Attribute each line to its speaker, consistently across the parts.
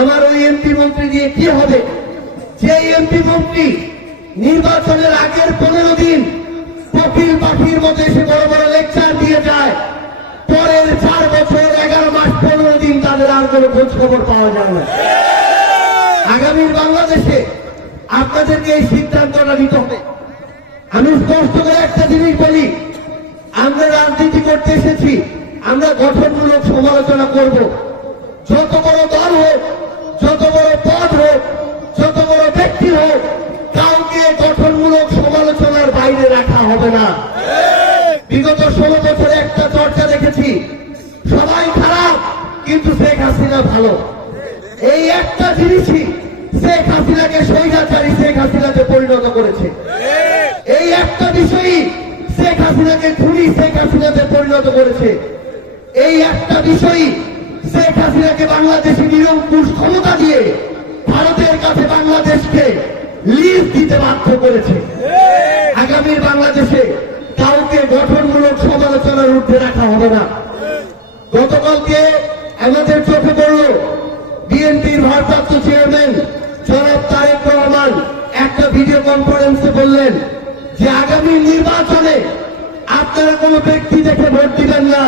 Speaker 1: আমার ওই এমপি মন্ত্রী দিয়ে কি হবে? যে এমপি মন্ত্রী নির্বাচনের আগের পনেরো দিন কপিল পাখির মতো এসে বড় বড় লেকচার দিয়ে যায়। পরের চার বছর, এগারো মাস, পনেরো দিন তাদের আর কোনো খোঁজ খবর পাওয়া যায় না। আগামীর বাংলাদেশে আপনাদেরকে এই সিদ্ধান্তটা নিতে হবে। আমি স্পষ্ট করে একটা জিনিস বলি, আমরা রাজনীতি করতে এসেছি, আমরা গঠনমূলক সমালোচনা করব। যত বড় দল হোক হবে না। বিগত ষোলো বছরে একটা চর্চা দেখেছি, সবাই খারাপ, কিন্তু শেখ হাসিনা ভালো। এই একটা জিনিসই শেখ হাসিনাকে স্বৈরাচারী শেখ হাসিনাকে পরিণত করেছে। এই একটা বিষয়ই শেখ হাসিনাকে খুনি শেখ হাসিনাতে পরিণত করেছে। এই একটা বিষয়ই শেখ হাসিনাকে বাংলাদেশে নিরঙ্কুশ ক্ষমতা দিয়ে ভারতের কাছে বাংলাদেশকে লিজ দিতে বাধ্য করেছে। আগামীর বাংলাদেশে কাউকে গঠনমূলক সমালোচনার ঊর্ধ্বে রাখা হবে না। গতকালকে আমাদের চোখে পড়ল বিএনপির ভারপ্রাপ্ত চেয়ারম্যান জনাব তারেক রহমান একটা ভিডিও কনফারেন্সে বললেন যে আগামী নির্বাচনে আপনারা কোনো ব্যক্তি দেখে ভোট দিবেন না।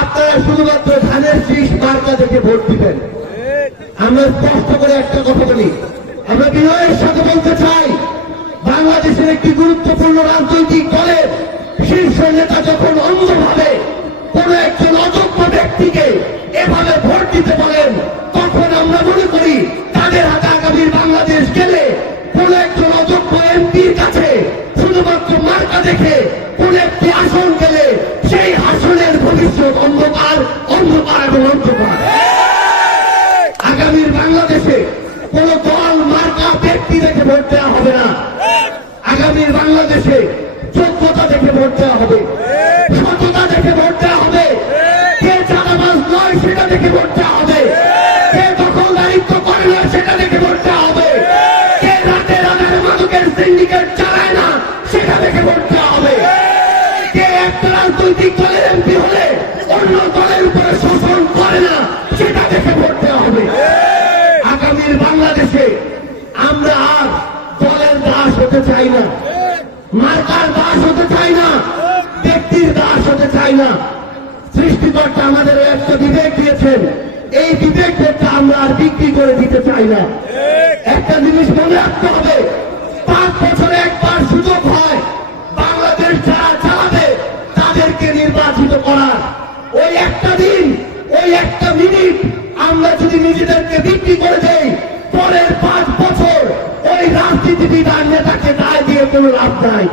Speaker 1: আপনারা শুধুমাত্র ধানের শীষ মার্কা দেখে ভোট দিবেন। আমরা স্পষ্ট করে একটা কথা বলি আমরা বিনয়ের সাথে বলতে চাই, বাংলাদেশের একটি গুরুত্বপূর্ণ রাজনৈতিক দলের শীর্ষ নেতা যখন অন্ধভাবে কোন একজন অযোগ্য ব্যক্তিকে এভাবে ভোট দিতে বলেন, তখন আমরা মনে করি তাদের হাতে আগামীর বাংলাদেশ গেলে কোন একজন অযোগ্য এমপির কাছে শুধুমাত্র মার্কা দেখে কোন একটি আসন গেলে সেই আসনের ভবিষ্যৎ অন্ধকার অন্ধকার এবং অন্ধকার। আগামীর বাংলাদেশে কোন দল ভোট দেওয়া হবে না। আগামীর বাংলাদেশে যোগ্যতা দেখে ভোট দেওয়া হবে। সততা দেখে ভোট দেওয়া হবে। কে চাঁদাবাজ নয় সেটা দেখে ভোট দেওয়া হবে। কে দখলদারিত্ব করে না সেটা দেখে ভোট দেওয়া হবে। কে রাতে রাতের মাদকের সিন্ডিকেট চালায় না সেটা দেখে ভোট দেওয়া হবে। কে একটা রাজনৈতিক দলের এমপি হলে অন্য দলের উপরে শোষণ করে না সেটা দেখে ভোট দেওয়া হবে। আগামীর বাংলাদেশে আমরা চাই না। মার্কার দাস হতে চাই না, ব্যক্তির দাস হতে চাই না। সৃষ্টিকর্তা আমাদের একটা বিবেক দিয়েছেন। এই বিবেকটা আমরা আর বিক্রি করে দিতে চাই না। একটা জিনিস মনে রাখতে হবে, পাঁচ বছরে একবার সুযোগ হয় বাংলাদেশ যারা চালাবে, তাদেরকে নির্বাচিত করার। ওই একটা দিন, ওই একটা মিনিট আমরা যদি নিজেদেরকে বিক্রি করে দেই, পরের পাঁচ বছর ওই রাজনীতিবিদ আর নেতাকে দিয়ে কোনো লাভ নাই।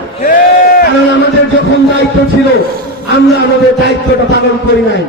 Speaker 1: কারণ আমাদের যখন দায়িত্ব ছিল আমরা আমাদের দায়িত্বটা পালন করি নাই।